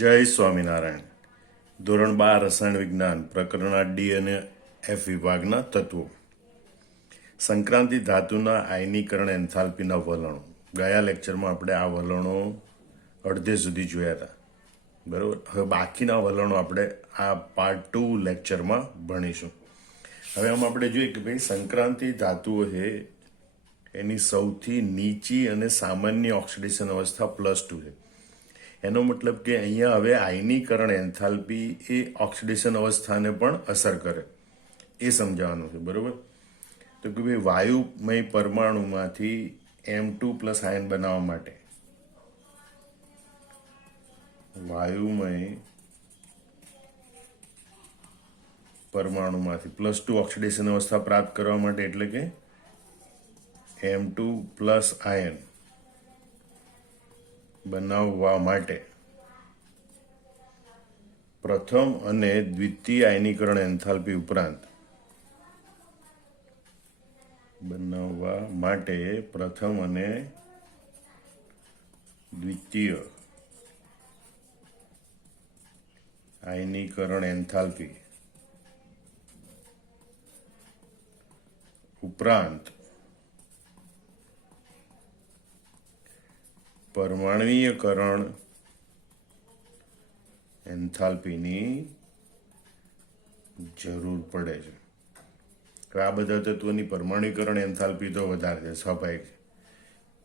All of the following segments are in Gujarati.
જય સ્વામિનારાયણ. ધોરણ 12 રસાયણ વિજ્ઞાન પ્રકરણ 8D અને F વિભાગના તત્વો. સંક્રાંતિ ધાતુના આયનીકરણ એન્થાલ્પીના વલણો. ગયા લેક્ચરમાં આપણે આ વલણો અડધે સુધી જોયા હતા, બરાબર. હવે બાકીના વલણો આપણે આ પાર્ટ 2 લેક્ચરમાં ભણીશું. હવે આમ આપણે જોઈએ કે ભાઈ સંક્રાંતિ ધાતુઓ છે એની સૌથી નીચી અને સામાન્ય ઓક્સિડેશન અવસ્થા +2 છે. એનો મતલબ કે અહીંયા હવે આયનીકરણ એન્થાલ્પી એ ઓક્સિડેશન અવસ્થાને પણ અસર કરે, એ સમજાવવાનું છે, બરોબર. તો કે ભાઈ વાયુમય પરમાણુમાંથી M2+ આયન બનાવવા માટે વાયુમય પરમાણુમાંથી +2 ઓક્સિડેશન અવસ્થા પ્રાપ્ત કરવા માટે, એટલે કે M2+ આયન બનાવવા માટે પ્રથમ અને દ્વિતીય આયનીકરણ એન્થાલ્પી ઉપરાંત બનાવવા માટે પ્રથમ અને દ્વિતીય આયનીકરણ એન્થાલ્પી ઉપરાંત પરમાણ્વીયકરણ એન્થાલ્પીની જરૂર પડે છે. આ બધા તત્વોની પરમાણ્વીકરણ એન્થાલ્પી તો વધારે છે, સ્વાભાવિક છે,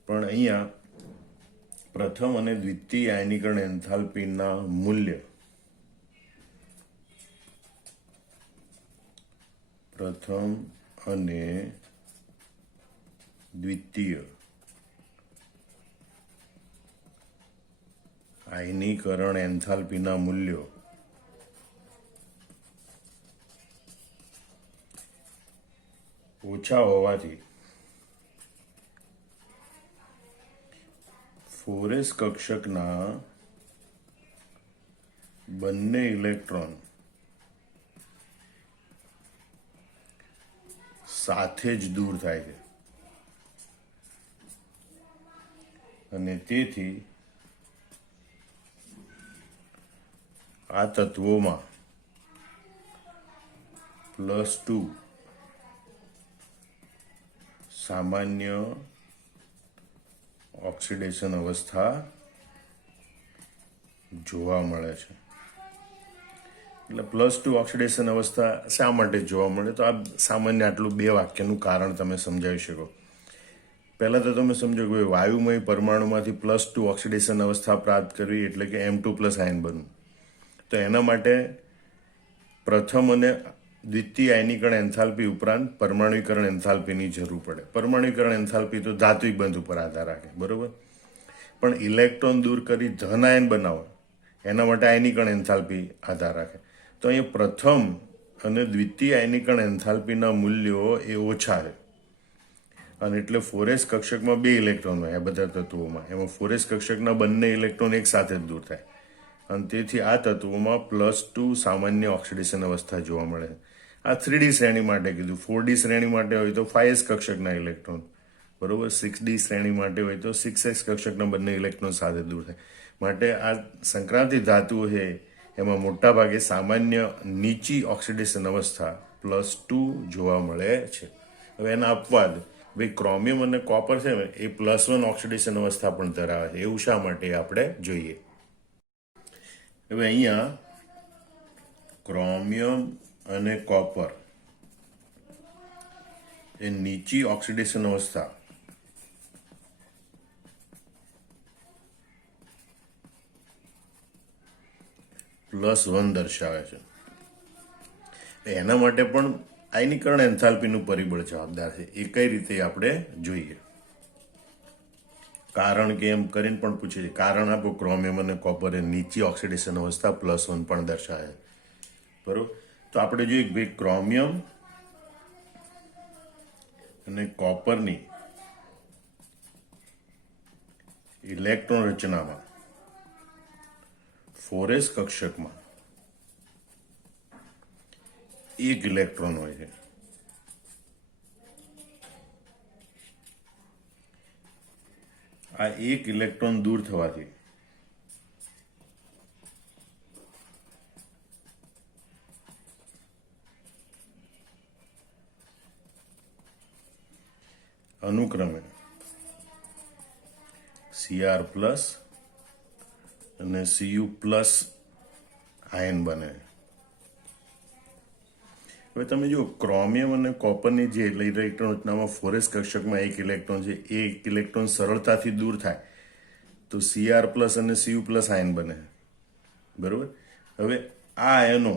પણ અહીંયા પ્રથમ અને દ્વિતીય આયનીકરણ એન્થાલ્પીના મૂલ્ય પ્રથમ અને દ્વિતીય આયનીકરણ એન્થાલ્પીના મૂલ્યો ઓછા હોવાથી 4s કક્ષકના બંને ઇલેક્ટ્રોન સાથે જ દૂર થાય છે અને તેથી આ તત્વોમાં +2 સામાન્ય ઓક્સિડેશન અવસ્થા જોવા મળે છે. એટલે +2 ઓક્સિડેશન અવસ્થા શા માટે જોવા મળે, તો આ સામાન્ય આટલું 2 વાક્યનું કારણ તમે સમજાવી શકો. પહેલાં તો તમે સમજો કે વાયુમય પરમાણુમાંથી +2 ઓક્સિડેશન અવસ્થા પ્રાપ્ત કરવી એટલે કે M2+ આયન બનવું. તો એના માટે પ્રથમ અને દ્વિતીય આયનીકરણ એન્થાલ્પી ઉપરાંત પરમાણ્વીકરણ એન્થાલ્પીની જરૂર પડે. પરમાણ્વીકરણ એન્થાલ્પી તો ધાત્વિક બંધ ઉપર આધાર રાખે, બરોબર. પણ ઇલેક્ટ્રોન દૂર કરી ધન આયન બનાવવા એના માટે આયનીકરણ એન્થાલ્પી આધાર રાખે. તો અહીંયા પ્રથમ અને દ્વિતીય આયનીકરણ એન્થાલ્પીના મૂલ્યો એ ઓછા છે, અને એટલે 4s કક્ષકમાં 2 ઇલેક્ટ્રોન હોય આ બધા તત્વોમાં. એમાં 4s કક્ષકના બંને ઇલેક્ટ્રોન એક સાથે જ દૂર થાય, અને તેથી આ તત્વોમાં +2 સામાન્ય ઓક્સિડેશન અવસ્થા જોવા મળે છે. આ 3D શ્રેણી માટે કીધું. 4D શ્રેણી માટે હોય તો 5s કક્ષકના ઇલેક્ટ્રોન, બરોબર. 6D શ્રેણી માટે હોય તો 6s કક્ષકના બંને ઇલેક્ટ્રોન સાથે દૂર થાય. માટે આ સંક્રાંતિ ધાતુઓ છે એમાં મોટાભાગે સામાન્ય નીચી ઓક્સિડેશન અવસ્થા +2 જોવા મળે છે. હવે એના અપવાદ, ભાઈ ક્રોમિયમ અને કોપર છે ને એ +1 ઓક્સિડેશન અવસ્થા પણ ધરાવે છે. એવું શા માટે આપણે જોઈએ. હવે અહીંયા ક્રોમિયમ અને કોપર એ નીચી ઓક્સિડેશન અવસ્થા +1 દર્શાવે છે. એના માટે પણ આયનીકરણ એન્થાલ્પીનું પરિબળ જવાબદાર છે. એ કઈ રીતે આપણે જોઈએ. કારણ કે એમ કરીને પણ પૂછે છે, કારણ આપો. ક્રોમિયમ અને કોપર એ નીચી ઓક્સિડેશન અવસ્થા +1 પણ દર્શાવે, બરોબર. તો આપણે જોઈએ ભાઈ ક્રોમિયમ અને કોપરની ઇલેક્ટ્રોન રચનામાં 4s કક્ષકમાં 1 ઇલેક્ટ્રોન હોય છે. આ એક ઇલેક્ટ્રોન દૂર થવાથી અનુક્રમે Cr પ્લસ અને Cu પ્લસ આયન બને. હવે તમે જો ક્રોમિયમ અને કોપરની જે ઇલેક્ટ્રોન રચનામાં ફોરેસ કક્ષકમાં એક ઇલેક્ટ્રોન છે, એ એક ઇલેક્ટ્રોન સરળતાથી દૂર થાય તો Cr પ્લસ અને Cu પ્લસ આયન બને. બરોબર. હવે આ આયનો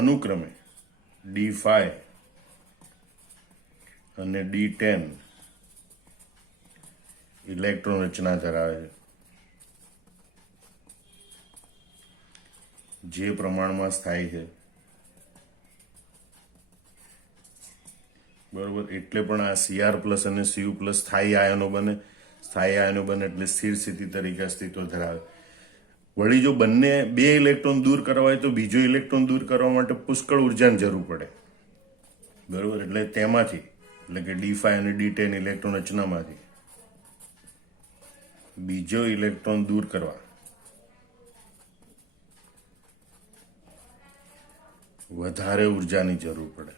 અનુક્રમે D5 અને D10 ઇલેક્ટ્રોન રચના ધરાવે છે. જે પ્રમાણમાં સ્થાયી છે. બરોબર. એટલે પણ આ Cr પ્લસ અને Cu પ્લસ સ્થાયી આયનો બને. સ્થાયી આયનો બને એટલે સ્થિર સ્થિતિ તરીકે અસ્તિત્વ ધરાવે. વળી જો બે ઇલેક્ટ્રોન દૂર કરવા હોય તો બીજો ઇલેક્ટ્રોન દૂર કરવા માટે પુષ્કળ ઉર્જાની જરૂર પડે. બરોબર. એટલે તેમાંથી એટલે કે D5 અને D10 ઇલેક્ટ્રોન રચનામાંથી બીજો ઇલેક્ટ્રોન દૂર કરવા વધારે ઉર્જાની જરૂર પડે.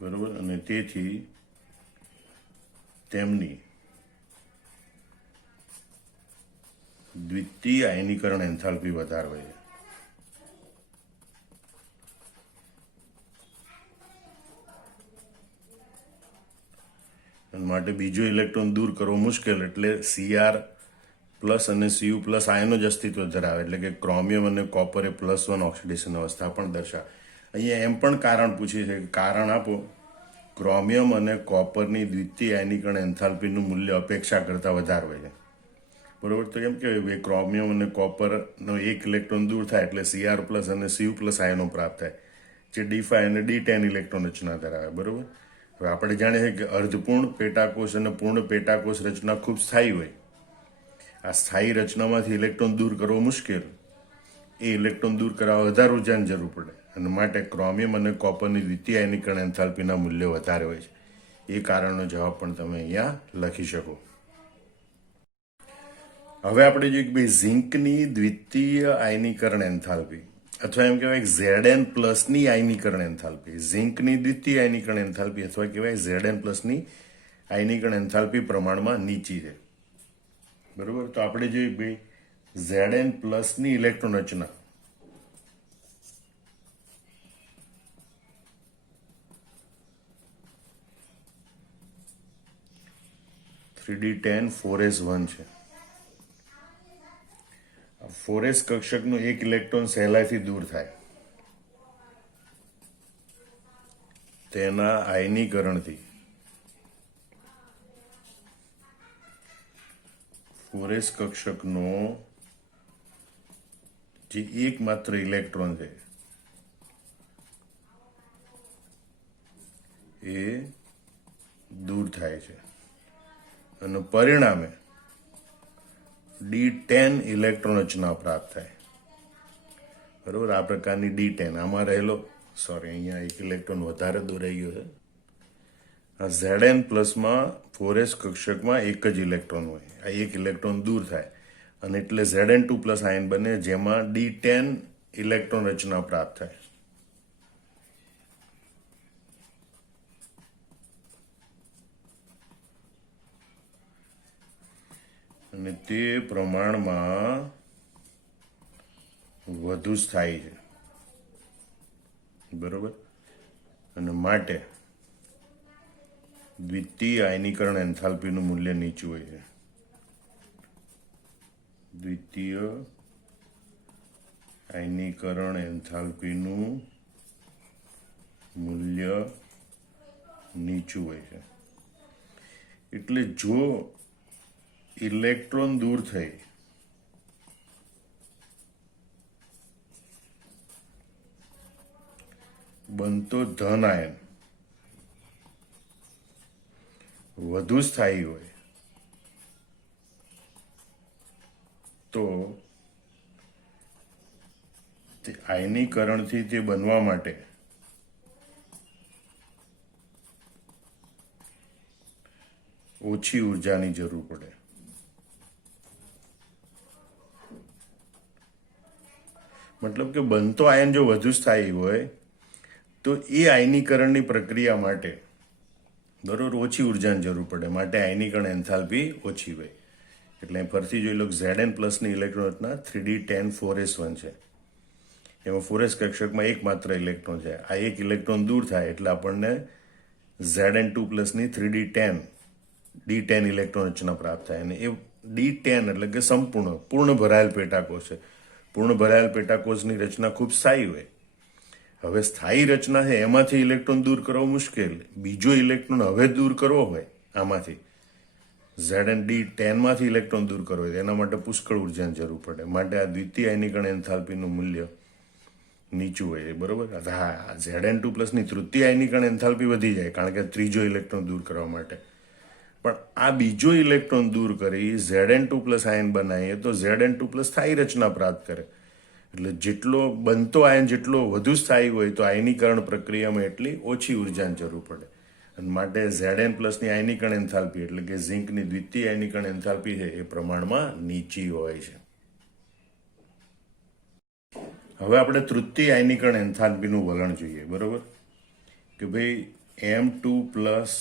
બરોબર. અને તેથી તેમની દ્વિતીય આયનીકરણ એન્થાલ્પી વધારવે છે. માટે બીજો ઇલેક્ટ્રોન દૂર કરવો મુશ્કેલ, એટલે Cr પ્લસ અને Cu પ્લસ આયનો જ અસ્તિત્વ ધરાવે. એટલે કે ક્રોમિયમ અને કોપર એ +1 ઓક્સિડેશન અવસ્થા પણ દર્શાવે. અહીંયા એમ પણ કારણ પૂછ્યું છે કે કારણ આપો ક્રોમિયમ અને કોપરની દ્વિતીય આયનીકરણ એન્થાલ્પીનું મૂલ્ય અપેક્ષા કરતાં વધારે હોય છે. બરોબર. તો કેમ કે ક્રોમિયમ અને કોપરનો એક ઇલેક્ટ્રોન દૂર થાય એટલે Cr પ્લસ અને Cu પ્લસ આયનો પ્રાપ્ત થાય, જે D5 અને D10 ઇલેક્ટ્રોન રચના ધરાવે. બરોબર. હવે આપણે જાણીએ છીએ કે અર્ધપૂર્ણ પેટાકોષ અને પૂર્ણ પેટાકોષ રચના ખૂબ સ્થાયી હોય. આ સ્થાયી રચનામાંથી ઇલેક્ટ્રોન દૂર કરવો મુશ્કેલ. એ ઇલેક્ટ્રોન દૂર કરવા વધારે ઉર્જાની જરૂર પડે અને માટે ક્રોમિયમ અને કોપરની દ્વિતીય આયનીકરણ એન્થાલ્પીના મૂલ્યો વધારે હોય છે. એ કારણનો જવાબ પણ તમે અહીંયા લખી શકો. હવે આપણે જોઈએ કે ભાઈ ઝિંકની દ્વિતીય આયનીકરણ એન્થાલ્પી અથવા એમ કહેવાય Zn પ્લસની આયનીકરણ એન્થાલ્પી. ઝિંકની દ્વિતીય આયનીકરણ એન્થાલ્પી અથવા કહેવાય Zn પ્લસની આયનીકરણ એન્થાલ્પી પ્રમાણમાં નીચી છે. બરોબર. તો આપણે જોઈએ ભાઈ Zn પ્લસની ઇલેક્ટ્રોન રચના (3d10 4s1) છે. 4s કક્ષકનું એક ઇલેક્ટ્રોન સહેલાઈથી દૂર થાય તેના આયનીકરણથી 4s કક્ષકનો જે એકમાત્ર ઇલેક્ટ્રોન છે એ દૂર થાય છે અને પરિણામે D10 ઇલેક્ટ્રોન રચના પ્રાપ્ત થાય. બરોબર. આ પ્રકારની D10 આમાં રહેલો અહીંયા એક ઇલેક્ટ્રોન વધારે દોરાઈ ગયો છે. આ Zn પ્લસમાં 4s કક્ષકમાં એક જ ઇલેક્ટ્રોન હોય. આ એક ઇલેક્ટ્રોન દૂર થાય અને એટલે Zn2 પ્લસ આયન બને, જેમાં D10 ઇલેક્ટ્રોન રચના પ્રાપ્ત થાય. અને તે પ્રમાણમાં વધુ સ્થાયી છે. બરોબર. અને માટે દ્વિતીય આયનીકરણ એન્થાલ્પીનું મૂલ્ય નીચું હોય છે. દ્વિતીય આયનીકરણ એન્થાલ્પીનું મૂલ્ય નીચું હોય છે. એટલે જો ઇલેક્ટ્રોન દૂર થઈ બનતો ધન આયન વધુ સ્થાયી હોય તો તે આયનીકરણથી તે બનવા માટે ઓછી ઉર્જાની જરૂર પડે. મતલબ કે બનતો આયન જો વધુ સ્થાયી હોય તો એ આયનીકરણની પ્રક્રિયા માટે બરોબર ઓછી ઉર્જાની જરૂર પડે, માટે આયનીકરણ એન્થાલ્પી ઓછી હોય. એટલે ફરીથી જોઈ લો Zn પ્લસની ઇલેક્ટ્રોન રચના 3d10 4s1 છે. એમાં 4s કક્ષકમાં એક માત્ર ઇલેક્ટ્રોન છે. આ એક ઇલેક્ટ્રોન દૂર થાય એટલે આપણને Zn2 પ્લસની 3d10 d10 ઇલેક્ટ્રોન રચના પ્રાપ્ત થાય. અને એ d10 એટલે કે પૂર્ણ ભરાયેલ પેટાકોષ છે. પૂર્ણ ભરાયેલ પેટાકોષની રચના ખૂબ સ્થાયી હોય. હવે સ્થાયી રચના છે એમાંથી ઇલેક્ટ્રોન દૂર કરવો મુશ્કેલ. બીજો ઇલેક્ટ્રોન હવે દૂર કરવો હોય આમાંથી Zn(d10) માંથી ઇલેક્ટ્રોન દૂર કરવો હોય એના માટે પુષ્કળ ઉર્જાની જરૂર પડે. માટે આ દ્વિતીય આયનીકરણ એન્થાલ્પીનું મૂલ્ય નીચું હોય. બરોબર. હા, Zn2 પ્લસની તૃતીય આયનીકરણ એન્થાલ્પી વધી જાય કારણ કે ત્રીજો ઇલેક્ટ્રોન દૂર કરવા માટે. પણ આ બીજો ઇલેક્ટ્રોન દૂર કરી Zn2 પ્લસ આયન બનાવીએ તો Zn2 પ્લસ સ્થાયી રચના પ્રાપ્ત કરે. એટલે જેટલો બનતો આયન જેટલો વધુ સ્થાયી હોય તો આયનીકરણ પ્રક્રિયામાં એટલી ઓછી ઉર્જાની જરૂર પડે. અને માટે Zn પ્લસની આયનીકરણ એન્થાલ્પી એટલે કે ઝિંકની દ્વિતીય આયનીકરણ એન્થાલ્પી છે એ પ્રમાણમાં નીચી હોય છે. હવે આપણે તૃતીય આયનીકરણ એન્થાલ્પીનું વલણ જોઈએ. બરોબર કે ભાઈ M2 પ્લસ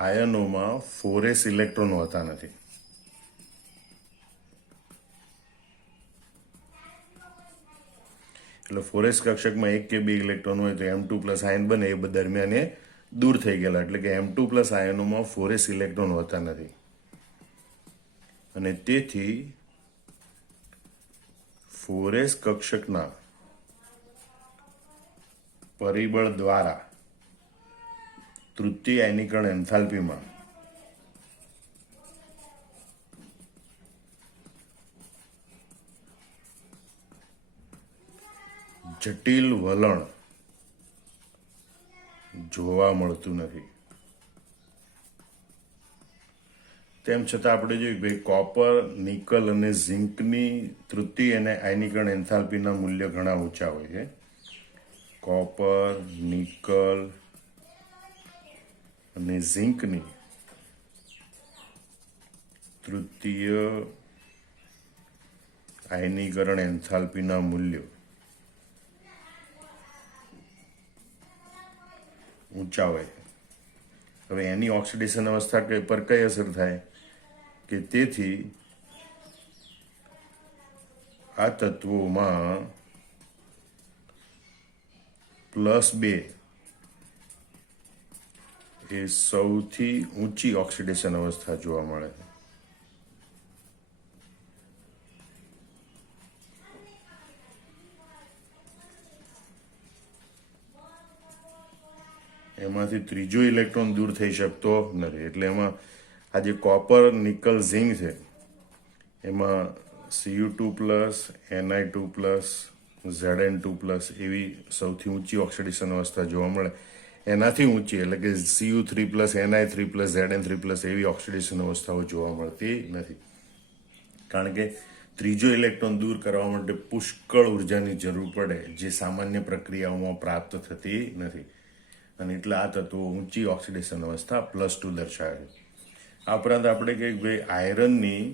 આયનોમાં 4s ઇલેક્ટ્રોન હોતા નથી. એટલે 4s કક્ષકમાં એક કે બે ઇલેક્ટ્રોન હોય તો M2 પ્લસ આયન બને એ દરમિયાન એ દૂર થઈ ગયેલા. એટલે કે M2 પ્લસ આયનોમાં 4s ઇલેક્ટ્રોન હોતા નથી અને તેથી 4s કક્ષકના પરિબળ દ્વારા તૃતીય આયનીકરણ એન્થાલ્પીમાં જટિલ વલણ જોવા મળતું નથી. તેમ છતાં આપણે જોયું ભાઈ કોપર, નિકલ અને ઝિંકની તૃતીય અને આયનીકરણ એન્થાલ્પીના મૂલ્ય ઘણા ઊંચા હોય છે. કોપર, નિકલ અને ઝિંકની તૃતીય આયનીકરણ એન્થાલ્પીના મૂલ્યો ઊંચા હોય. હવે એની ઓક્સિડેશન અવસ્થા પર કઈ અસર થાય કે તેથી આ તત્વોમાં +2 એ સૌથી ઊંચી ઓક્સિડેશન અવસ્થા જોવા મળે છે. એમાંથી ત્રીજો ઇલેક્ટ્રોન દૂર થઈ શકતો નથી. એટલે એમાં આ જે કોપર, નિકલ, ઝિંક છે એમાં Cu2 plus, Ni2 plus, Zn2 plus એવી સૌથી ઊંચી ઓક્સિડેશન અવસ્થા જોવા મળે. એનાથી ઊંચી એટલે કે Cu3 plus, Ni3 plus, Zn3 plus એવી ઓક્સિડેશન અવસ્થાઓ જોવા મળતી નથી. કારણ કે ત્રીજો ઇલેક્ટ્રોન દૂર કરવા માટે પુષ્કળ ઉર્જાની જરૂર પડે જે સામાન્ય પ્રક્રિયાઓમાં પ્રાપ્ત થતી નથી. અને એટલે આ તત્વો ઊંચી ઓક્સિડેશન અવસ્થા +2 દર્શાવે છે. આ ઉપરાંત આપણે કહીએ ભાઈ આયરનની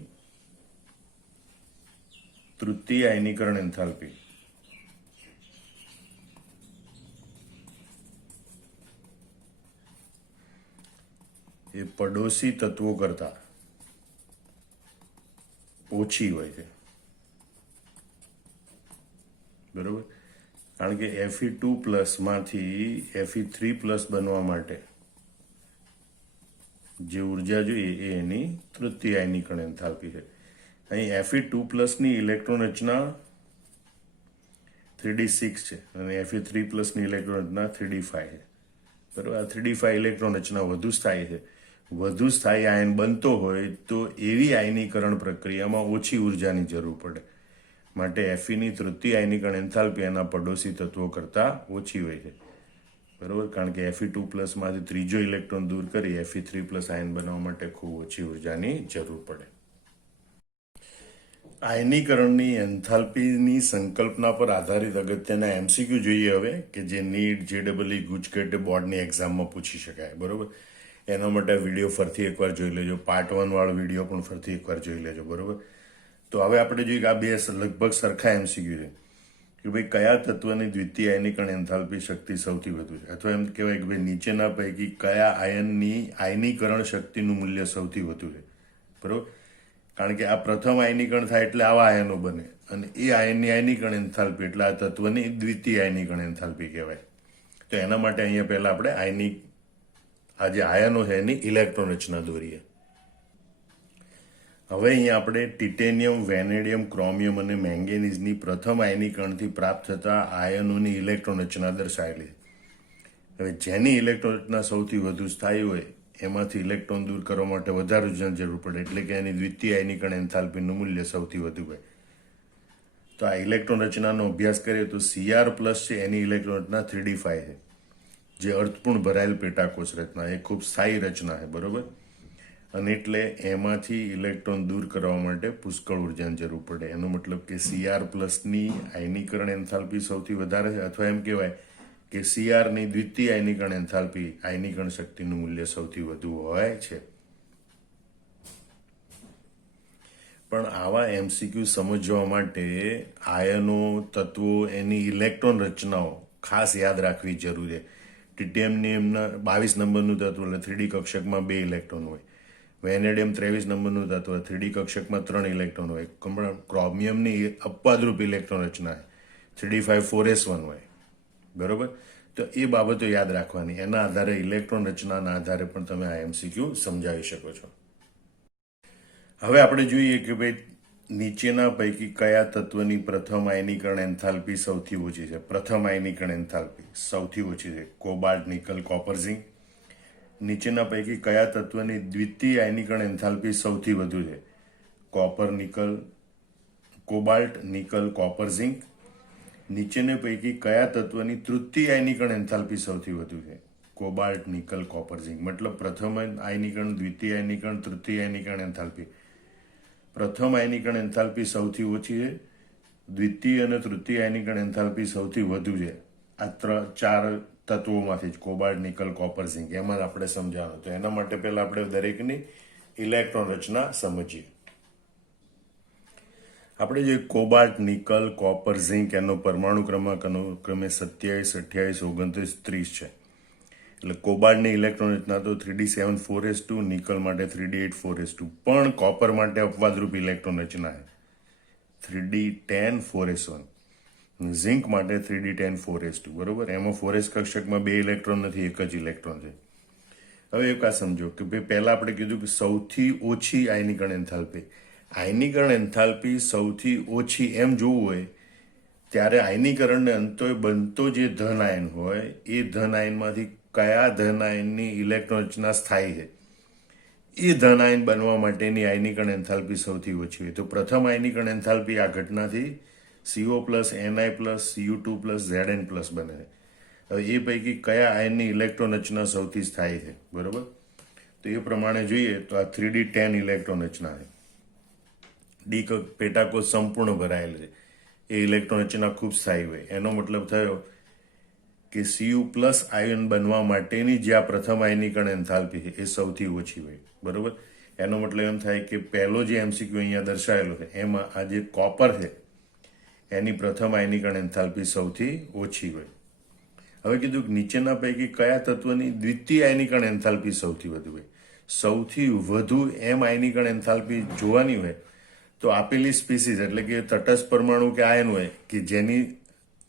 તૃતીય આયનીકરણ એન્થાલ્પી એ પડોશી તત્વો કરતા ઓછી હોય છે. બરોબર. કારણ કે Fe2 પ્લસમાંથી Fe3 પ્લસ બનવા માટે જે ઉર્જા જોઈએ એ એની તૃતીય આયનીકરણ એન્થાલ્પી છે. અહીં Fe2 પ્લસની ઇલેક્ટ્રોન રચના 3d6 છે અને Fe3 પ્લસની ઇલેક્ટ્રોન રચના 3d5 છે. બરાબર. આ 3d5 ઇલેક્ટ્રોન રચના વધુ સ્થાયી છે. વધુ સ્થાયી આયન બનતો હોય તો એવી આયનીકરણ પ્રક્રિયામાં ઓછી ઉર્જાની જરૂર પડે. માટે Feની તૃતીય આયનીકરણ એન્થાલ્પી એના પડોશી તત્વો કરતાં ઓછી હોય છે. બરાબર. કારણ કે Fe2 પ્લસમાંથી ત્રીજો ઇલેક્ટ્રોન દૂર કરી Fe3 પ્લસ આયન બનાવવા માટે ખૂબ ઓછી ઉર્જાની જરૂર પડે. આયનીકરણની એન્થાલ્પીની સંકલ્પના પર આધારિત અગત્યના MCQ જોઈએ હવે કે જે નીટ, JEE, ગુજકેટ બોર્ડની એક્ઝામમાં પૂછી શકાય. બરાબર. એના માટે વિડીયો ફરીથી એકવાર જોઈ લેજો. પાર્ટ 1 વાળો વિડીયો પણ ફરીથી એકવાર જોઈ લેજો. બરાબર. તો હવે આપણે જોઈએ કે આ બે લગભગ સરખા MCQ છે કે ભાઈ કયા તત્વની દ્વિતીય આયનીકરણ એન્થાલ્પી શક્તિ સૌથી વધુ છે, અથવા એમ કહેવાય કે ભાઈ નીચેના પૈકી કયા આયનની આયનીકરણ શક્તિનું મૂલ્ય સૌથી વધુ છે. બરોબર, કારણ કે આ પ્રથમ આયનીકરણ થાય એટલે આવા આયનો બને, અને એ આયનની આયનીકરણ એન્થાલ્પી એટલે આ તત્વની દ્વિતીય આયનીકરણ એન્થાલ્પી કહેવાય. તો એના માટે અહીંયા પહેલા આપણે આ જે આયનો છે એની ઇલેક્ટ્રોન રચના દોરીએ. હવે અહીંયા આપણે ટિટેનિયમ, વેનેડિયમ, ક્રોમિયમ અને મેંગેનીઝની પ્રથમ આયનીકરણથી પ્રાપ્ત થતા આયનોની ઇલેક્ટ્રોન રચના દર્શાવેલી. હવે જેની ઇલેક્ટ્રોન રચના સૌથી વધુ સ્થાયી હોય એમાંથી ઇલેક્ટ્રોન દૂર કરવા માટે વધારે ઉર્જાની જરૂર પડે, એટલે કે એની દ્વિતીય આયનીકરણ એન્થાલ્પીનું મૂલ્ય સૌથી વધુ હોય. તો આ ઇલેક્ટ્રોન રચનાનો અભ્યાસ કરીએ તો Cr+ છે એની ઇલેક્ટ્રોન રચના 3d5 છે, જે અર્થપૂર્ણ ભરાયેલ પેટાકોષ રચના, એ ખૂબ સ્થાયી રચના છે. બરોબર, અને એટલે એમાંથી ઇલેક્ટ્રોન દૂર કરવા માટે પુષ્કળ ઉર્જાની જરૂર પડે. એનો મતલબ કે Cr+ની આયનીકરણ એન્થાલ્પી સૌથી વધારે છે, અથવા એમ કહેવાય કે Cr ની દ્વિતીય આયનીકરણ એન્થાલ્પી આયનીકરણ શક્તિનું મૂલ્ય સૌથી વધુ હોય છે. પણ આવા MCQ સમજવા માટે આયનો, તત્વો, એની ઇલેક્ટ્રોન રચનાઓ ખાસ યાદ રાખવી જરૂર છે. ટિટેનિયમના 22 નંબરનું તત્વ એટલે 3D કક્ષકમાં 2 ઇલેક્ટ્રોન હોય. વેનેડિયમ 23 નંબરનું તત્વ 3D કક્ષકમાં 3 ઇલેક્ટ્રોન હોય. ક્રોમિયમની અપવાદરૂપ ઇલેક્ટ્રોન રચના 3d5 4s1 હોય. બરોબર, તો એ બાબતો યાદ રાખવાની. એના આધારે ઇલેક્ટ્રોન રચનાના આધારે પણ તમે આ MCQ સમજાવી શકો છો. હવે આપણે જોઈએ કે ભાઈ નીચેના પૈકી કયા તત્વની પ્રથમ આયનીકરણ એન્થાલ્પી સૌથી ઓછી છે. પ્રથમ આયનીકરણ એન્થાલ્પી સૌથી ઓછી છે કોબાલ્ટ, નિકલ, કોપર, ઝિંક. નીચેના પૈકી કયા તત્વની દ્વિતીય આયનીકરણ એન્થાલ્પી સૌથી વધુ છે. Copper, nickel, cobalt, nickel, copper, zinc. નીચેના પૈકી કયા તત્વની તૃતીય આયનીકરણ એન્થાલ્પી સૌથી વધુ છે. Cobalt, nickel, copper, zinc. મતલબ પ્રથમ આયનીકરણ, દ્વિતીય આયનીકરણ, તૃતીય આયનીકરણ એન્થાલ્પી. પ્રથમ આયનીકરણ એન્થાલ્પી સૌથી ઓછી છે, દ્વિતીય અને તૃતીય આયનીકરણ એન્થાલ્પી સૌથી વધુ છે. આ 4 તત્વોમાંથી જ કોબાલ્ટ, નિકલ, કોપર, ઝિંક એમાં આપણે સમજાવવાનું. તો એના માટે પહેલા આપણે દરેકની ઇલેક્ટ્રોન રચના સમજીએ. આપણે જે કોબાલ્ટ, નિકલ, કોપર, ઝિંક એનો પરમાણુ ક્રમાંક અનુક્રમે 27, 28, 29, 30 છે. એટલે કોબાલ્ટની ઇલેક્ટ્રોન રચના તો 3d7 4s2, નિકલ માટે 3d8 4s2, પણ કોપર માટે અપવાદરૂપ ઇલેક્ટ્રોન રચના છે 3d10 4s1, ઝિંક માટે 3d10 4s2. બરોબર, એમાં 4s કક્ષકમાં 2 ઇલેક્ટ્રોન નથી, એક જ ઇલેક્ટ્રોન છે. હવે એક આ સમજો કે ભાઈ પહેલા આપણે કીધું કે સૌથી ઓછી આયનીકરણ એન્થાલ્પી. આયનીકરણ એન્થાલ્પી સૌથી ઓછી એમ જોવું હોય ત્યારે આયનીકરણને અંતે બનતો જે ધન આયન હોય એ ધન આયનમાંથી કયા ધન આયનની ઇલેક્ટ્રોન રચના સ્થાયી છે, એ ધન આયન બનવા માટેની આયનીકરણ એન્થાલ્પી સૌથી ઓછી હોય. તો પ્રથમ આયનીકરણ એન્થાલ્પી આ ઘટનાથી CO+, Ni+, Cu2+, Zn+ બને છે. હવે એ પૈકી કયા આયનની ઇલેક્ટ્રોન રચના સૌથી સ્થાયી છે. બરોબર, તો એ પ્રમાણે જોઈએ તો આ 3d10 ઇલેક્ટ્રોન રચના છે. ડી પેટાકોષ સંપૂર્ણ ભરાયેલ છે, એ ઇલેક્ટ્રોન રચના ખૂબ સ્થાયી હોય. એનો મતલબ થયો કે Cu+ આયન બનવા માટેની જે આ પ્રથમ આયનીકરણ એન્થાલ્પી છે એ સૌથી ઓછી હોય. બરોબર, એનો મતલબ એમ થાય કે પહેલો જે MCQ અહીંયા દર્શાવેલો છે એમાં આ જે કોપર છે એની પ્રથમ આયનીકરણ એન્થાલ્પી સૌથી ઓછી હોય. હવે કીધું કે નીચેના પૈકી કયા તત્વની દ્વિતીય આયનીકરણ એન્થાલ્પી સૌથી વધુ હોય. સૌથી વધુ એમ આયનીકરણ એન્થાલ્પી જોવાની હોય તો આપેલી સ્પીસીઝ એટલે કે તટસ્થ પરમાણુ કે આયન હોય કે જેની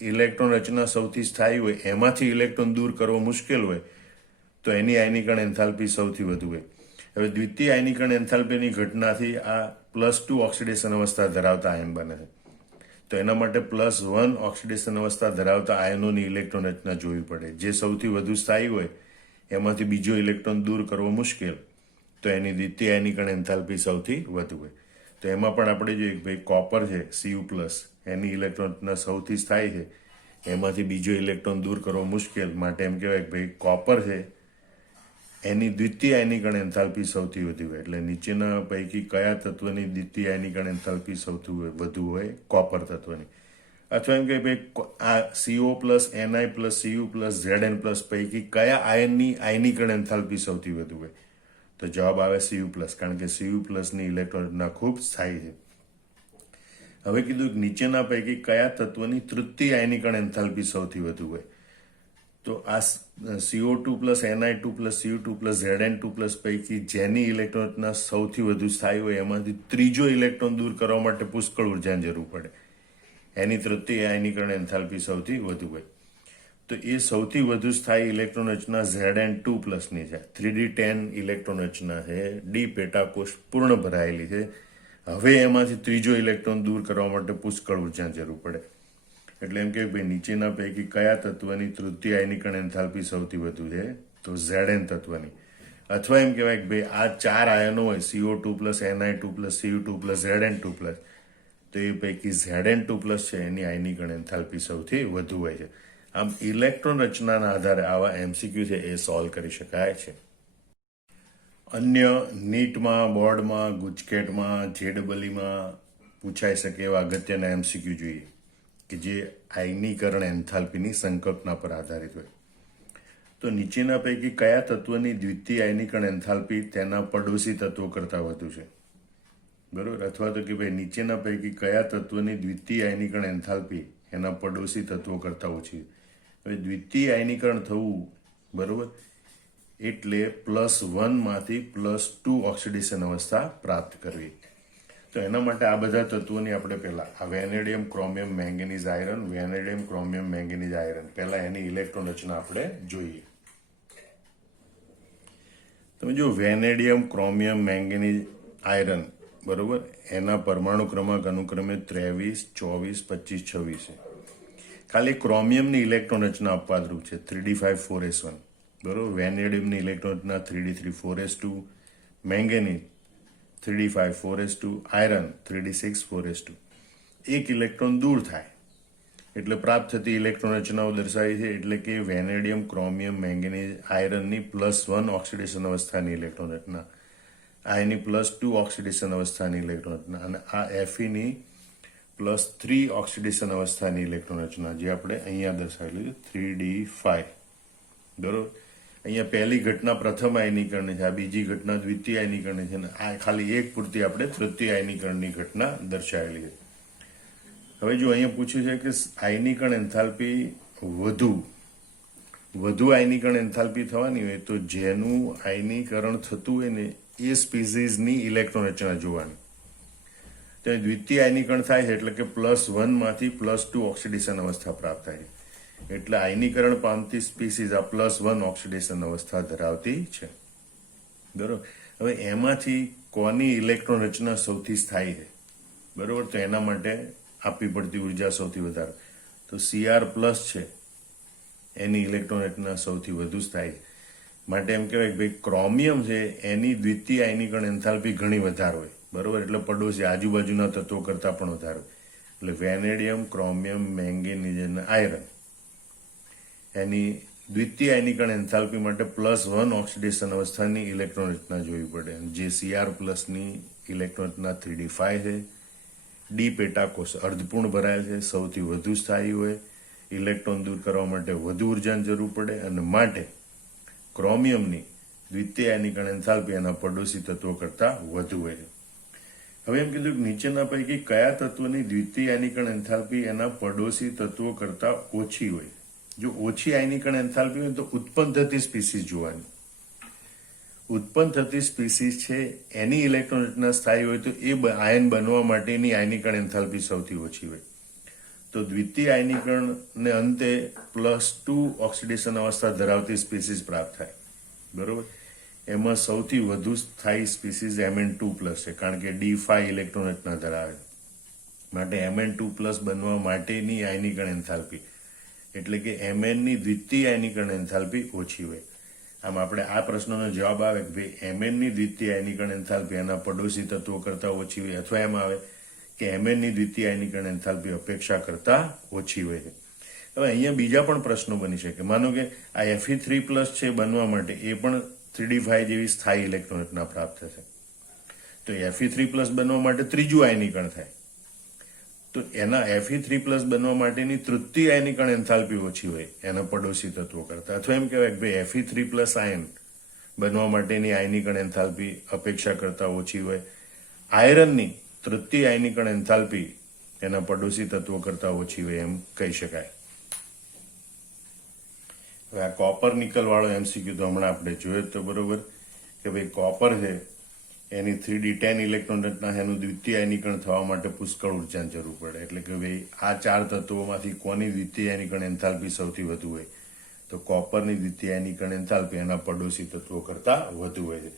ઇલેક્ટ્રોન રચના સૌથી સ્થાયી હોય, એમાંથી ઇલેક્ટ્રોન દૂર કરવો મુશ્કેલ હોય તો એની આયનીકરણ એન્થાલ્પી સૌથી વધુ હોય. હવે દ્વિતીય આયનીકરણ એન્થાલ્પીની ઘટનાથી આ +2 ઓક્સિડેશન અવસ્થા ધરાવતા આયન બને છે. તો એના માટે +1 ઓક્સિડેશન અવસ્થા ધરાવતા આયનોની ઇલેક્ટ્રોન રચના જોવી પડે. જે સૌથી વધુ સ્થાયી હોય એમાંથી બીજો ઇલેક્ટ્રોન દૂર કરવો મુશ્કેલ, તો એની દ્વિતીય આયનીકરણ એન્થાલ્પી સૌથી વધુ હોય. તો એમાં પણ આપણે જોઈએ કે ભાઈ કોપર છે Cu+, એની ઇલેક્ટ્રોન રચના સૌથી સ્થાયી છે, એમાંથી બીજો ઇલેક્ટ્રોન દૂર કરવો મુશ્કેલ, માટે એમ કહેવાય કે ભાઈ કોપર છે એની દ્વિતીય આયનીકરણ એન્થાલ્પી સૌથી વધુ હોય. એટલે નીચેના પૈકી કયા તત્વની દ્વિતીય આયનીકરણ એન્થાલ્પી સૌથી વધુ હોય. કોપર તત્વની. અથવા એમ કે ભાઈ આ CO+, Ni+, Cu+, Zn+ પૈકી કયા આયનની આયનીકરણ એન્થાલ્પી સૌથી વધુ હોય. તો જવાબ આવે Cu+, કારણ કે Cu+ની ઇલેક્ટ્રોન રચના ખૂબ સ્થાયી છે. હવે કીધું કે નીચેના પૈકી કયા તત્વની તૃતીય આયનીકરણ એન્થાલ્પી સૌથી વધુ હોય? તો આ CO2 plus Ni2 plus Cu2 plus Zn2 plus પૈકી જેની ઇલેક્ટ્રોન રચના સૌથી વધુ સ્થાયી હોય એમાંથી ત્રીજો ઇલેક્ટ્રોન દૂર કરવા માટે પુષ્કળ ઉર્જાની જરૂર પડે. એની તૃતીય આયનીકરણ એન્થાલ્પી સૌથી વધુ હોય. તો એ સૌથી વધુ સ્થાયી ઇલેક્ટ્રોન રચના Zn2 પ્લસની છે. 3d10 ઇલેક્ટ્રોન રચના છે. ડી પેટાકોષ પૂર્ણ ભરાયેલી છે. હવે એમાંથી ત્રીજો ઇલેક્ટ્રોન દૂર કરવા માટે પુષ્કળ ઉર્જાની જરૂર પડે. એટલે એમ કે ભાઈ નીચેના પૈકી કયા તત્વની તૃતીય આયનીકરણ એન્થાલ્પી સૌથી વધુ છે? તો Zn તત્વની. અથવા એમ કહેવાય કે ભાઈ આ 4 આયનો હોય CO2 plus Ni2 plus Cu2 plus Zn2 plus, તો એ પૈકી Zn2 પ્લસ છે એની આયનીકરણ એન્થાલ્પી સૌથી વધુ હોય છે. આમ ઇલેક્ટ્રોન રચનાના આધારે આવા MCQ છે એ સોલ્વ કરી શકાય છે. અન્ય નીટમાં, બોર્ડમાં, ગુજકેટમાં, JEEમાં પૂછાઈ શકે એવા અગત્યના MCQ જોઈએ કે જે આયનીકરણ એન્થાલ્પીની સંકલ્પના પર આધારિત હોય. તો નીચેના પૈકી કયા તત્વની દ્વિતીય આયનીકરણ એન્થાલ્પી તેના પડોશી તત્વો કરતાં વધુ છે? બરોબર. અથવા તો કે ભાઈ નીચેના પૈકી કયા તત્વની દ્વિતીય આયનીકરણ એન્થાલ્પી એના પડોશી તત્વો કરતાં ઓછી? હવે દ્વિતીય આયનીકરણ થવું, બરોબર, એટલે +1 માંથી +2 ઓક્સિડેશન અવસ્થા પ્રાપ્ત કરવી. તો એના માટે આ બધા તત્વોની આપણે પહેલા આ vanadium, chromium, manganese, iron, vanadium, chromium, manganese, iron, પહેલા એની ઇલેક્ટ્રોન રચના આપણે જોઈએ. તમે જો વેનેડિયમ, ક્રોમિયમ, મેંગેનીઝ, આયરન, બરોબર, એના પરમાણુ ક્રમાંક અનુક્રમે 23, 24, 25, 26 છે. ખાલી ક્રોમિયમની ઇલેક્ટ્રોન રચના અપવાદરૂપ છે, 3d5 4s1, બરોબર. વેનેડિયમની ઇલેક્ટ્રોન રચના 3d3 4s2, manganese 3d5 4s2, iron 3d6 4s2. એક ઇલેક્ટ્રોન દૂર થાય એટલે પ્રાપ્ત થતી ઇલેક્ટ્રોન રચનાઓ દર્શાવી છે. એટલે કે વેનેડિયમ, ક્રોમિયમ, મેંગેનીઝ, આયરનની +1 ઓક્સિડેશન અવસ્થાની ઇલેક્ટ્રોન રચના, આ એની +2 ઓક્સિડેશન અવસ્થાની ઇલેક્ટ્રોન રચના, અને આ Feની +3 ઓક્સિડેશન અવસ્થાની ઇલેક્ટ્રોન રચના, જે આપણે અહીંયા દર્શાવેલું છે 3d5, બરોબર. અહીંયા પહેલી ઘટના પ્રથમ આયનીકરણની છે, આ બીજી ઘટના દ્વિતીય આયનીકરણની છે, અને આ ખાલી એક પૂરતી આપણે તૃતીય આયનીકરણની ઘટના દર્શાવેલી છે. હવે જો અહીંયા પૂછ્યું છે કે આયનીકરણ એન્થાલ્પી વધુ આયનીકરણ એન્થાલ્પી થવાની હોય તો જેનું આયનીકરણ થતું હોય ને એ સ્પીસીઝની ઇલેક્ટ્રોન રચના જોવાની. તો દ્વિતીય આયનીકરણ થાય છે એટલે કે +1 માંથી +2 ઓક્સિડેશન અવસ્થા પ્રાપ્ત થાય છે. એટલે આયનીકરણ પામતી સ્પીસીઝ આ +1 ઓક્સિડેશન અવસ્થા ધરાવતી છે, બરોબર. હવે એમાંથી કોની ઇલેક્ટ્રોન રચના સૌથી સ્થાયી છે, બરોબર? તો એના માટે આપવી પડતી ઉર્જા સૌથી વધારે, તો Cr+ છે એની ઇલેક્ટ્રોન રચના સૌથી વધુ સ્થાયી છે. માટે એમ કહેવાય કે ભાઈ ક્રોમિયમ છે એની દ્વિતીય આયનીકરણ એન્થાલ્પી ઘણી વધારે હોય, બરોબર. એટલે પડોશી આજુબાજુના તત્વો કરતાં પણ વધારે હોય. એટલે વેનેડિયમ, ક્રોમિયમ, મેંગેનીઝ અને આયરન એની દ્વિતીય આયનીકરણ એન્થાલ્પી માટે +1 ઓક્સિડેશન અવસ્થાની ઇલેક્ટ્રોન રચના જોવી પડે, જે Cr+ની ઇલેક્ટ્રોન રચના 3d5 છે. ડી પેટાકોષ અર્ધપૂર્ણ ભરાયેલ છે, સૌથી વધુ સ્થાયી હોય, ઇલેક્ટ્રોન દૂર કરવા માટે વધુ ઉર્જાની જરૂર પડે, અને માટે ક્રોમિયમની દ્વિતીય આયનીકરણ એન્થાલ્પી એના પડોશી તત્વો કરતાં વધુ હોય છે. હવે એમ કીધું કે નીચેના પૈકી કયા તત્વની દ્વિતીય આયનીકરણ એન્થાલ્પી એના પડોશી તત્વો કરતાં ઓછી હોય? જો ઓછી આયનીકરણ એન્થાલ્પી હોય તો ઉત્પન્ન થતી સ્પીસીઝ જોવાની. ઉત્પન્ન થતી સ્પીસીઝ છે એની ઇલેક્ટ્રોન રચના સ્થાયી હોય તો એ આયન બનવા માટેની આયનીકરણ એન્થાલ્પી સૌથી ઓછી હોય. તો દ્વિતીય આયનીકરણને અંતે +2 ઓક્સિડેશન અવસ્થા ધરાવતી સ્પીસીઝ પ્રાપ્ત થાય, બરોબર. એમાં સૌથી વધુ સ્થાયી સ્પીસીઝ Mn2+ છે, કારણ કે D5 ઇલેક્ટ્રોન રચના ધરાવે છે. માટે Mn2+ બનવા માટેની આયનીકરણ એન્થાલ્પી એટલે કે Mnની દ્વિતીય આયનીકરણ એન્થાલ્પી ઓછી હોય. આમ આપણે આ પ્રશ્નનો જવાબ આવે કે ભાઈ Mnની દ્વિતીય આયનીકરણ એન્થાલ્પી એના પડોશી તત્વો કરતાં ઓછી હોય, અથવા એમ આવે કે Mnની દ્વિતીય આયનીકરણ એન્થાલ્પી અપેક્ષા કરતાં ઓછી હોય છે. હવે અહીંયા બીજા પણ પ્રશ્નો બની શકે. માનો કે આ Fe3+ છે બનવા માટે એ પણ 3d5 જેવી સ્થાયી ઇલેક્ટ્રોન રચના પ્રાપ્ત થશે. તો Fe3+ બનવા માટે ત્રીજું આયનીકરણ થાય, તો એના Fe3+ બનવા માટેની તૃતીય આયનીકરણ એન્થાલ્પી ઓછી હોય એના પડોશી તત્વો કરતા. અથવા એમ કહેવાય કે ભાઈ Fe3+ આયન બનવા માટેની આયનીકરણ એન્થાલ્પી અપેક્ષા કરતા ઓછી હોય. આયરનની તૃતીય આયનીકરણ એન્થાલ્પી એના પડોશી તત્વો કરતાં ઓછી હોય એમ કહી શકાય. હવે આ કોપર નિકલ વાળો MCQ તો હમણાં આપણે જોયો તો બરોબર કે ભાઈ કોપર છે એની 3d10 ઇલેક્ટ્રોન રચના એનું દ્વિતીય આયનીકરણ થવા માટે પુષ્કળ ઉર્જાની જરૂર પડે. એટલે કે ભાઈ આ 4 તત્વોમાંથી કોની દ્વિતીય આયનીકરણ એન્થાલ્પી સૌથી વધુ હોય તો કોપરની દ્વિતીય આયનીકરણ એન્થાલ્પી એના પડોશી તત્વો કરતાં વધુ હોય છે,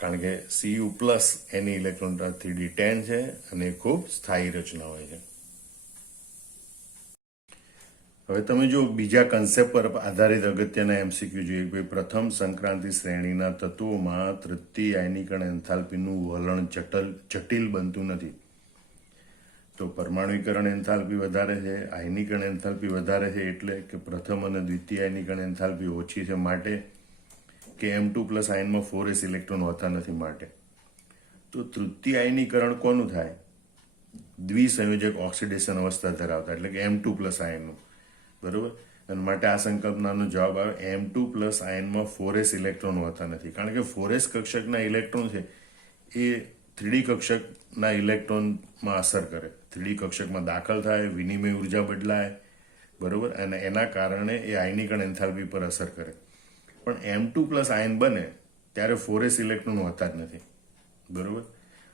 કારણ કે Cu+ એની ઇલેક્ટ્રોન 3d10 છે અને એ ખૂબ સ્થાયી રચના હોય છે. હવે તમે જો બીજા કન્સેપ્ટ પર આધારિત અગત્યના MCQ જોઈએ કે પ્રથમ સંક્રાંતિ શ્રેણીના તત્વોમાં તૃતીય આયનીકરણ એન્થાલ્પીનું વલણ જટિલ બનતું નથી. તો પરમાણુકરણ એન્થાલ્પી વધારે છે, આયનીકરણ એન્થાલ્પી વધારે છે એટલે કે પ્રથમ અને દ્વિતીય આયનીકરણ એન્થાલ્પી ઓછી છે માટે, કે M2+ આયનમાં 4s ઇલેક્ટ્રોન હોતા નથી માટે. તો તૃતીય આયનીકરણ કોનું થાય? દ્વિસંયોજક ઓક્સિડેશન અવસ્થા ધરાવતા એટલે કે M2+ આયનનું, બરોબર. અને માટે આ સંકલ્પનાનો જવાબ આવે M2+ આયનમાં 4s ઇલેક્ટ્રોન હોતા નથી, કારણ કે 4s કક્ષકના ઇલેક્ટ્રોન છે એ 3D કક્ષકના ઇલેક્ટ્રોનમાં અસર કરે, 3D કક્ષકમાં દાખલ થાય, વિનિમય ઉર્જા બદલાય, બરોબર, અને એના કારણે એ આયનીકરણ એન્થાલ્પી પર અસર કરે. પણ M2+ આયન બને ત્યારે 4s ઇલેક્ટ્રોન હોતા જ નથી, બરોબર.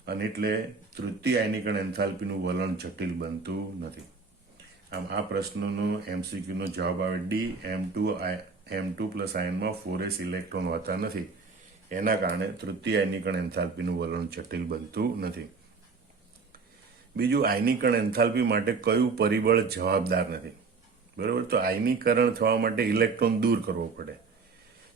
અને એટલે તૃતીય આયનીકરણ એન્થાલ્પીનું વલણ જટિલ બનતું નથી. આમ આ પ્રશ્નનો MCQનો જવાબ આવે D. M2+ આયનમાં 4s ઇલેક્ટ્રોન હોતા નથી, એના કારણે તૃતીય આયનીકરણ એન્થાલ્પીનું વલણ જટિલ બનતું નથી. બીજું, આયનીકરણ એન્થાલ્પી માટે કયું પરિબળ જવાબદાર નથી? બરોબર. તો આયનીકરણ થવા માટે ઇલેક્ટ્રોન દૂર કરવો પડે.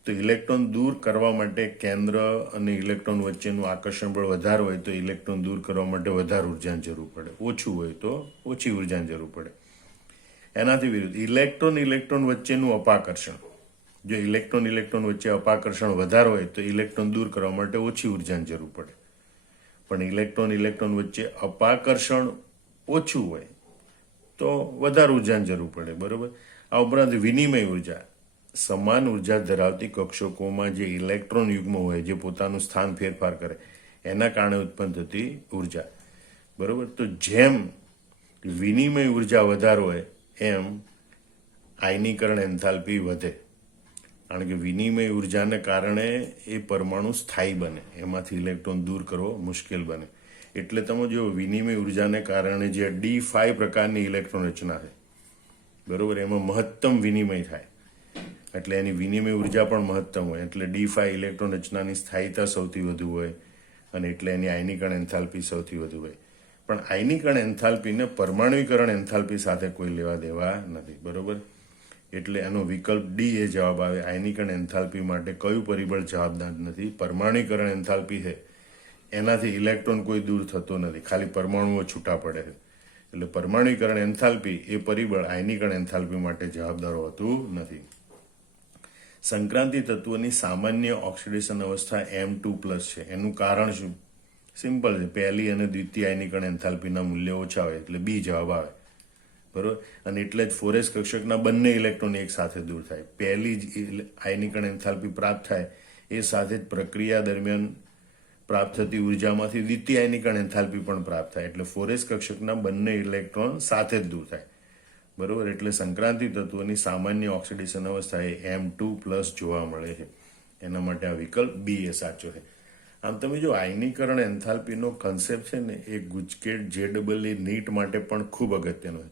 તો ઇલેક્ટ્રોન દૂર કરવા માટે કેન્દ્ર અને ઇલેક્ટ્રોન વચ્ચેનું આકર્ષણ બળ વધારે હોય તો ઇલેક્ટ્રોન દૂર કરવા માટે વધારે ઉર્જાની જરૂર પડે, ઓછું હોય તો ઓછી ઉર્જાની જરૂર પડે. એનાથી વિરુદ્ધ ઇલેક્ટ્રોન વચ્ચેનું અપાકર્ષણ, જો ઇલેક્ટ્રોન વચ્ચે અપાકર્ષણ વધારે હોય તો ઇલેક્ટ્રોન દૂર કરવા માટે ઓછી ઉર્જાની જરૂર પડે. પણ ઇલેક્ટ્રોન વચ્ચે અપાકર્ષણ ઓછું હોય તો વધારે ઉર્જાની જરૂર પડે, બરોબર. આ ઉપરાંત વિનિમય ઉર્જા, સમાન ઉર્જા ધરાવતી કક્ષકોમાં જે ઇલેક્ટ્રોન યુગ્મ હોય જે પોતાનું સ્થાન ફેરફાર કરે એના કારણે ઉત્પન્ન થતી ઉર્જા, બરોબર. તો જેમ વિનિમય ઉર્જા વધારે હોય એમ આયનીકરણ એન્થાલ્પી વધે, કારણ કે વિનિમય ઉર્જાને કારણે એ પરમાણુ સ્થાયી બને, એમાંથી ઇલેક્ટ્રોન દૂર કરવો મુશ્કેલ બને. એટલે તમે જો વિનિમય ઉર્જાને કારણે જે D5 પ્રકારની ઇલેક્ટ્રોન રચના છે, બરોબર, એમાં મહત્તમ વિનિમય થાય એટલે એની વિનિમય ઉર્જા પણ મહત્તમ હોય, એટલે D5 ઇલેક્ટ્રોન રચનાની સ્થાયીતા સૌથી વધુ હોય અને એટલે એની આયનીકરણ એન્થાલ્પી સૌથી વધુ હોય. પણ આયનીકરણ એન્થાલ્પીને પરમાણુકરણ એન્થાલ્પી સાથે કોઈ લેવા દેવા નથી, બરોબર. એટલે એનો વિકલ્પ D એ જવાબ આવે. આયનીકરણ એન્થાલ્પી માટે કયું પરિબળ જવાબદાર નથી? પરમાણુકરણ એન્થાલ્પી છે એનાથી ઇલેક્ટ્રોન કોઈ દૂર થતો નથી, ખાલી પરમાણુઓ છૂટા પડે છે. એટલે પરમાણુકરણ એન્થાલ્પી એ પરિબળ આયનીકરણ એન્થાલ્પી માટે જવાબદાર હોતું નથી. સંક્રાંતિ તત્વની સામાન્ય ઓક્સિડેશન અવસ્થા M2+ છે, એનું કારણ શું? સિમ્પલ છે, પહેલી અને દ્વિતીય આયનીકરણ એન્થાલ્પીના મૂલ્યો ઓછા હોય એટલે B જવાબ આવે, બરોબર. અને એટલે જ 4s કક્ષકના બંને ઇલેક્ટ્રોન એક સાથે દૂર થાય. પહેલી જ આયનીકરણ એન્થાલ્પી પ્રાપ્ત થાય એ સાથે જ પ્રક્રિયા દરમિયાન પ્રાપ્ત થતી ઉર્જામાંથી દ્વિતીય આયનીકરણ એન્થાલ્પી પણ પ્રાપ્ત થાય એટલે 4s કક્ષકના બંને ઇલેક્ટ્રોન સાથે જ દૂર થાય, બરોબર. એટલે સંક્રાંતિ તત્વની સામાન્ય ઓક્સિડેશન અવસ્થા એ M2+ જોવા મળે છે. એના માટે આ વિકલ્પ B એ સાચો છે. આમ તમે જો આયનીકરણ એન્થાલ્પીનો કન્સેપ્ટ છે ને એ ગુજકેટ JEE નીટ માટે પણ ખૂબ અગત્યનો છે.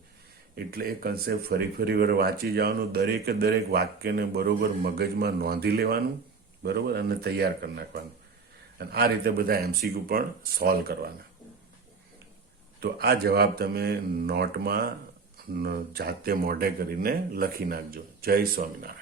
એટલે એ કન્સેપ્ટ ફરી વાર વાંચી જવાનું, દરેક વાક્યને બરોબર મગજમાં નોંધી લેવાનું, બરોબર, અને તૈયાર કરી નાખવાનું. અને આ રીતે બધા MCQ પણ સોલ્વ કરવાના. તો આ જવાબ તમે નોટમાં જાતે મોઢે કરીને લખી નાખજો. જય સ્વામિનારાયણ.